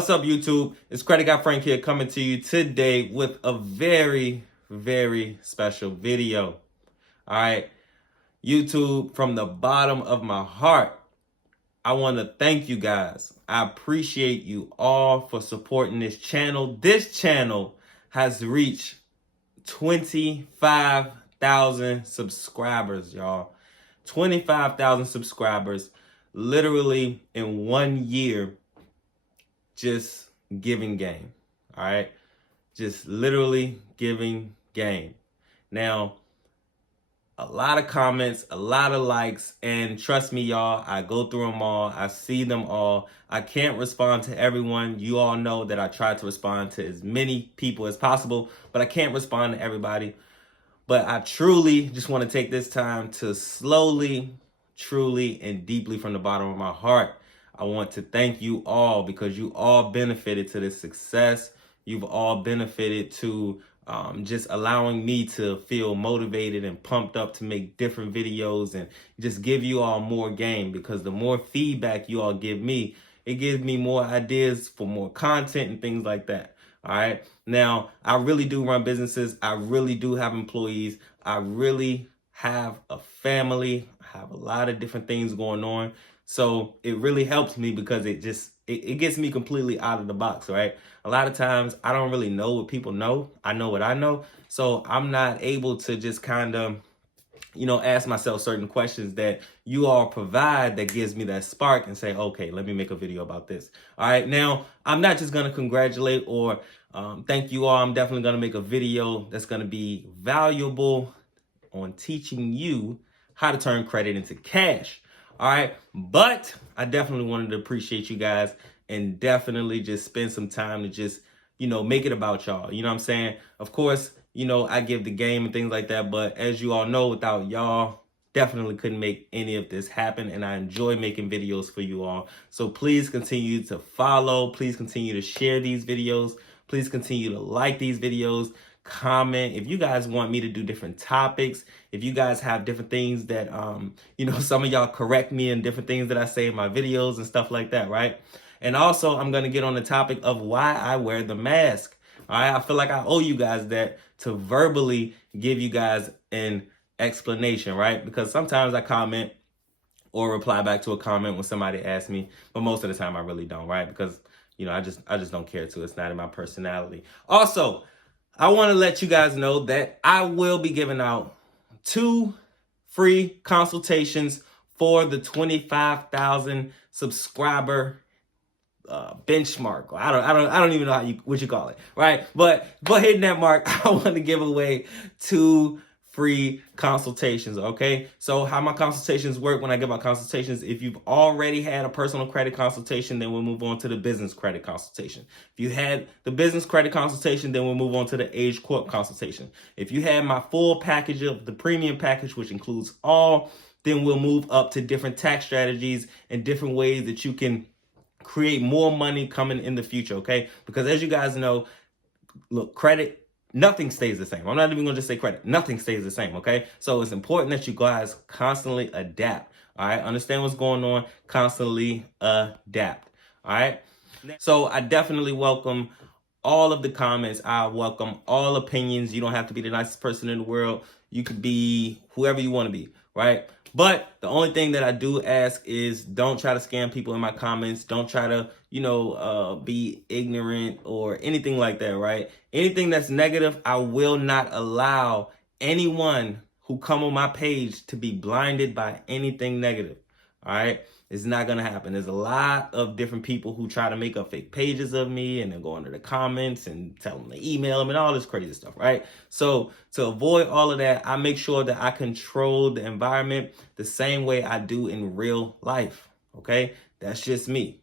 What's up, YouTube? It's Credit Guy Frank here, coming to you today with a very, very special video. All right, YouTube, from the bottom of my heart, I want to thank you guys. I appreciate you all for supporting this channel. This channel has reached 25,000 subscribers, y'all. 25,000 subscribers, literally in 1 year. Just giving game, all right? Just literally giving game. Now, a lot of comments, a lot of likes, and trust me, y'all, I go through them all. I see them all. I can't respond to everyone. You all know that I try to respond to as many people as possible, but I can't respond to everybody. But I truly just want to take this time to slowly, truly, and deeply from the bottom of my heart, I want to thank you all, because you all benefited to this success. You've all benefited to just allowing me to feel motivated and pumped up to make different videos and just give you all more game, because the more feedback you all give me, it gives me more ideas for more content and things like that. All right. Now, I really do run businesses. I really do have employees. I really have a family. I have a lot of different things going on. So it really helps me, because it gets me completely out of the box, right? A lot of times I don't really know what people know. I know what I know. So I'm not able to just kind of, ask myself certain questions that you all provide that gives me that spark and say, okay, let me make a video about this. All right. Now, I'm not just going to congratulate or thank you all. I'm definitely going to make a video that's going to be valuable on teaching you how to turn credit into cash. All right. But I definitely wanted to appreciate you guys and definitely just spend some time to just, make it about y'all. You know what I'm saying? Of course, I give the game and things like that. But as you all know, without y'all, definitely couldn't make any of this happen. And I enjoy making videos for you all. So please continue to follow. Please continue to share these videos. Please continue to like these videos. Comment if you guys want me to do different topics. If you guys have different things that some of y'all correct me in different things that I say in my videos and stuff like that, right? And also, I'm going to get on the topic of why I wear the mask. All right, I feel like I owe you guys that, to verbally give you guys an explanation, right? Because sometimes I comment or reply back to a comment when somebody asks me, but most of the time I really don't, right? Because I just don't care to. It's not in my personality. Also, I want to let you guys know that I will be giving out 2 free consultations for the 25,000 subscriber benchmark. I don't even know what you call it, right? But hitting that mark, I want to give away 2 free consultations. Okay, so how my consultations work: when I give my consultations, if you've already had a personal credit consultation, then we'll move on to the business credit consultation. If you had the business credit consultation, then we'll move on to the Age Corp consultation. If you had my full package of the premium package, which includes all, then we'll move up to different tax strategies and different ways that you can create more money coming in the future. Okay, because as you guys know, look, credit, nothing stays the same. I'm not even going to just say credit. Nothing stays the same, okay? So it's important that you guys constantly adapt, all right? Understand what's going on, constantly adapt, all right? So I definitely welcome all of the comments. I welcome all opinions. You don't have to be the nicest person in the world. You could be whoever you want to be, right? But the only thing that I do ask is, don't try to scam people in my comments. Don't try to, be ignorant or anything like that, right? Anything that's negative, I will not allow anyone who come on my page to be blinded by anything negative, all right? It's not going to happen. There's a lot of different people who try to make up fake pages of me and then go under the comments and tell them to email them and all this crazy stuff, right? So to avoid all of that, I make sure that I control the environment the same way I do in real life, okay? That's just me,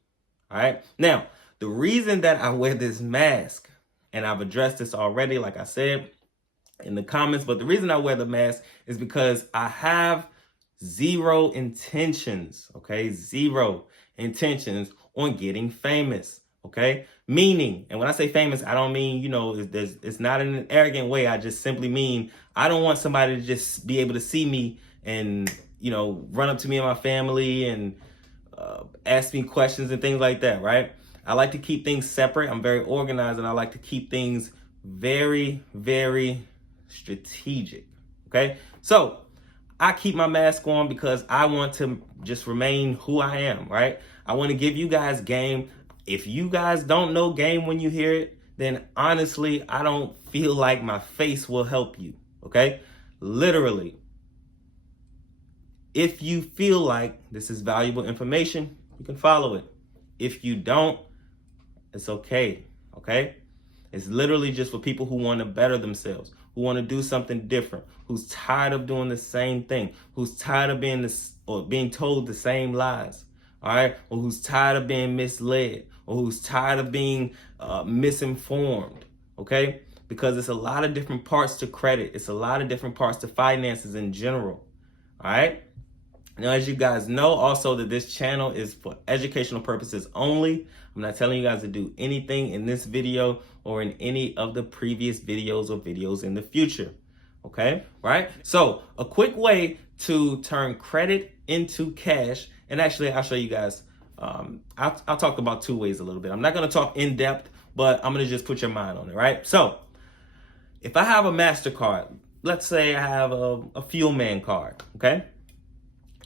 all right? Now, the reason that I wear this mask, and I've addressed this already, like I said in the comments, but the reason I wear the mask is because I have zero intentions, okay? Zero intentions on getting famous, okay? Meaning, and when I say famous, I don't mean, it's not in an arrogant way. I just simply mean, I don't want somebody to just be able to see me and, run up to me and my family and ask me questions and things like that, right? I like to keep things separate. I'm very organized, and I like to keep things very, very strategic. Okay, so I keep my mask on because I want to just remain who I am, right? I want to give you guys game. If you guys don't know game when you hear it, then honestly, I don't feel like my face will help you, okay? Literally. If you feel like this is valuable information, you can follow it. If you don't, it's okay, okay? It's literally just for people who want to better themselves, who want to do something different, who's tired of doing the same thing, who's tired of being told the same lies, all right? Or who's tired of being misled, or who's tired of being misinformed, okay? Because it's a lot of different parts to credit. It's a lot of different parts to finances in general, all right? Now, as you guys know, also that this channel is for educational purposes only. I'm not telling you guys to do anything in this video or in any of the previous videos or videos in the future. Okay, right? So a quick way to turn credit into cash, and actually I'll show you guys, I'll talk about two ways a little bit. I'm not gonna talk in depth, but I'm gonna just put your mind on it, right? So if I have a MasterCard, let's say I have a Fuel Man card, okay?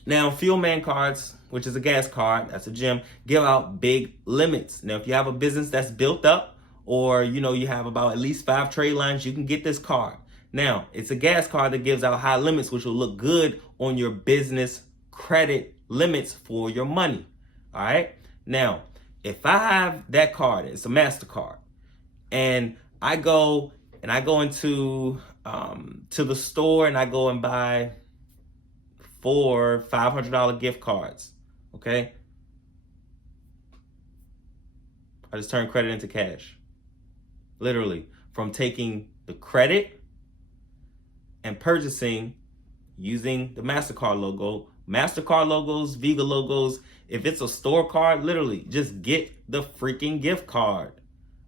Now, Fuel Man cards, which is a gas card, that's a gym, give out big limits. Now, if you have a business that's built up, or you have about at least 5 trade lines, you can get this card. Now, it's a gas card that gives out high limits, which will look good on your business credit limits for your money. All right. Now, if I have that card, it's a MasterCard, and I go into to the store and I go and buy 4 $500 gift cards, okay? I just turn credit into cash. Literally, from taking the credit and purchasing using the MasterCard logo, MasterCard logos, Visa logos. If it's a store card, literally, just get the freaking gift card,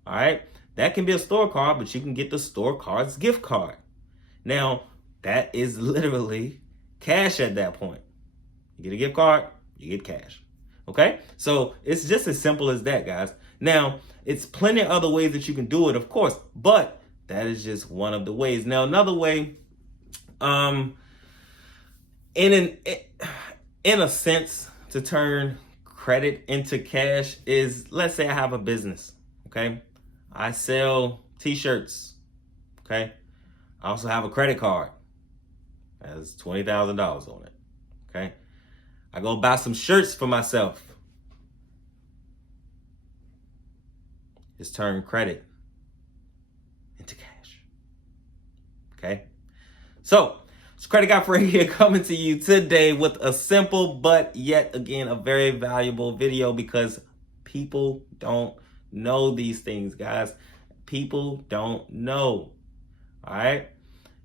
all right? That can be a store card, but you can get the store card's gift card. Now, that is literally cash at that point. You get a gift card, you get cash. Okay? So it's just as simple as that, guys. Now, it's plenty of other ways that you can do it, of course, but that is just one of the ways. Now, another way, in a sense, to turn credit into cash is, let's say I have a business, okay? I sell t-shirts, okay? I also have a credit card. Has $20,000 on it, okay? I go buy some shirts for myself. Just turn credit into cash, okay? So, it's Credit Guy Frank here coming to you today with a simple but yet again a very valuable video, because people don't know these things, guys. People don't know, all right?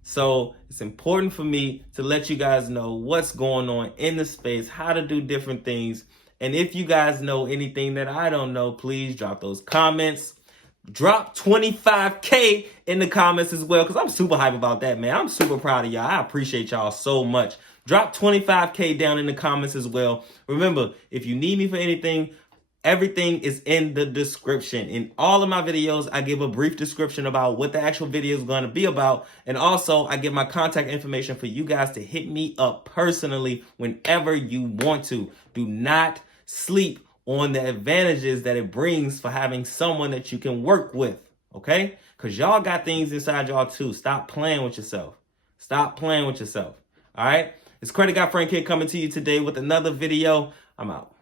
So it's important for me to let you guys know what's going on in the space, how to do different things. And if you guys know anything that I don't know, please drop those comments. Drop 25K in the comments as well, because I'm super hype about that, man. I'm super proud of y'all. I appreciate y'all so much. Drop 25K down in the comments as well. Remember, if you need me for anything, everything is in the description. In all of my videos, I give a brief description about what the actual video is going to be about. And also, I give my contact information for you guys to hit me up personally whenever you want to. Do not sleep on the advantages that it brings for having someone that you can work with, okay? Because y'all got things inside y'all too. Stop playing with yourself. Stop playing with yourself, all right? It's Credit Guy Frank here coming to you today with another video. I'm out.